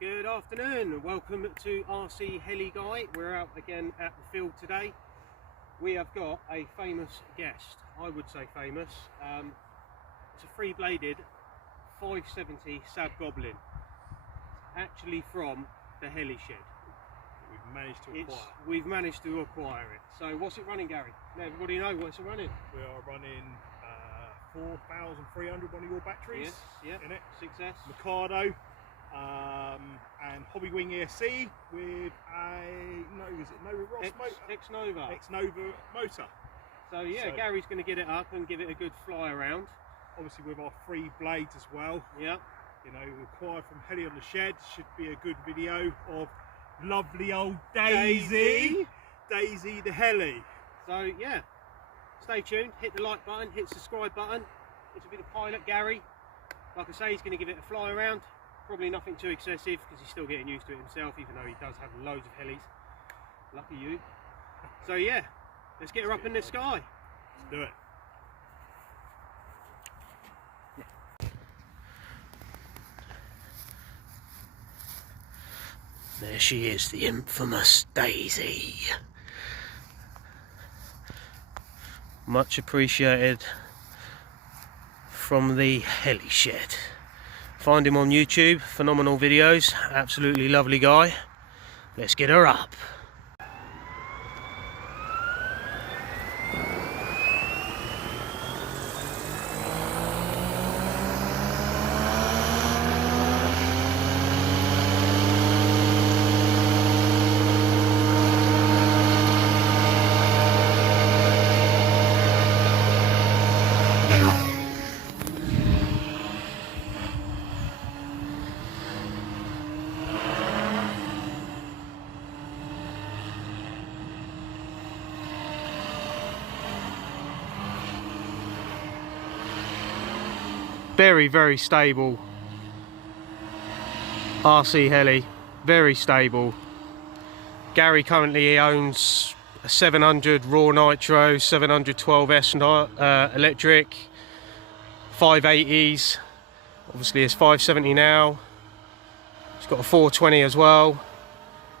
Good afternoon, welcome to RC Heli Guy. We're out again at the field today. We have got a famous guest, I would say famous. It's a 3-bladed 570 Sab Goblin. It's actually from the Heli shed. We've managed to acquire it. So what's it running, Gary? Let everybody know what's it running. We are running 4,300 one of your batteries. Yes, in it. Success. Mikado. And Hobby Wing ESC with a X-Nova motor. So yeah, Gary's going to get it up and give it a good fly around. Obviously with our 3 blades as well. Yeah. You know, acquired from Heli on the shed. Should be a good video of lovely old Daisy the Heli. So yeah, stay tuned. Hit the like button. Hit the subscribe button. This will be the pilot, Gary. Like I say, he's going to give it a fly around. Probably nothing too excessive because he's still getting used to it himself, even though he does have loads of Helis. Lucky you. So yeah, let's get her up in the sky. Let's do it. There she is, the infamous Daisy. Much appreciated from the Heli shed. Find him on YouTube, phenomenal videos, absolutely lovely guy. Let's get her up. Very stable RC Heli, very stable. Gary currently owns a 700 raw nitro, 712S electric, 580s, obviously it's 570 now. He's got a 420 as well.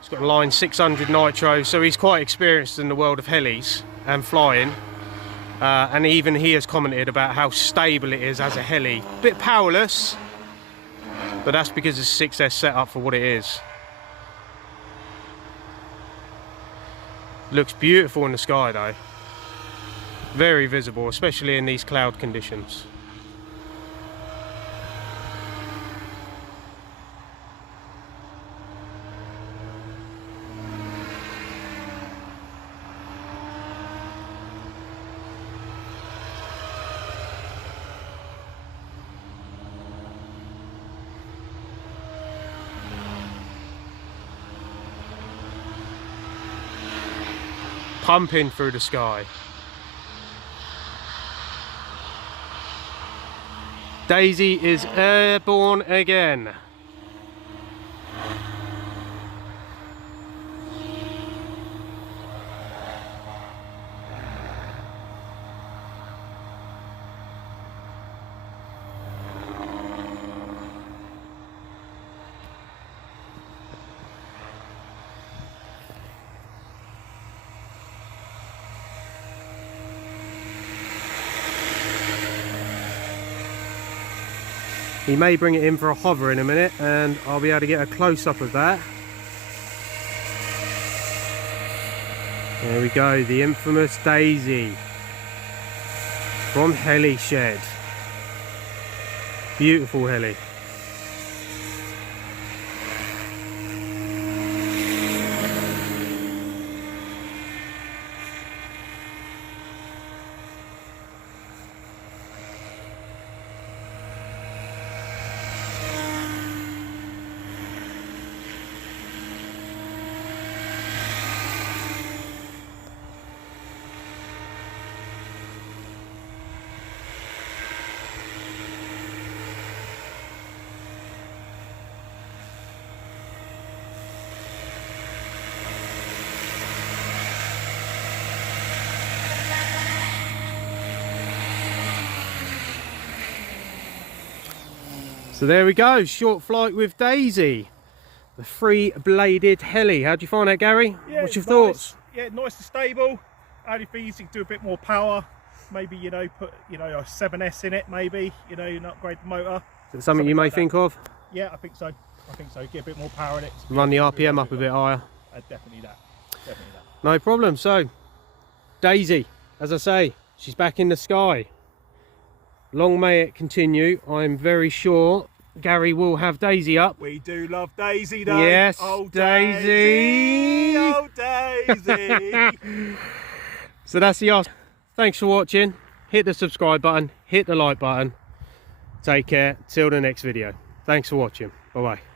He's got a line 600 nitro, so he's quite experienced in the world of helis and flying. And even he has commented about how stable it is as a heli. Bit powerless, but that's because it's a 6S setup for what it is. Looks beautiful in the sky though. Very visible, especially in these cloud conditions. Pumping through the sky. Daisy is airborne again. He may bring it in for a hover in a minute and I'll be able to get a close-up of that. There we go, the infamous Daisy from Heli shed. Beautiful heli. So there we go, short flight with Daisy. The 3-bladed Heli. How do you find that, Gary? Yeah, what's your nice. thoughts? Yeah, nice and stable. Only thing is you can do a bit more power. Maybe, you know, put, you know, a 7S in it, maybe, you know, and upgrade the motor. Is it something you may like think of? Yeah, I think so. I think so. Get a bit more power in it. Run the RPM up a bit higher. Definitely that. Definitely that. No problem. So, Daisy, as I say, she's back in the sky. Long may it continue. I'm very sure Gary will have Daisy up. We do love Daisy, though. Yes, oh, Daisy. Oh, Daisy. So that's the ask. Thanks for watching. Hit the subscribe button. Hit the like button. Take care. Till the next video. Thanks for watching. Bye-bye.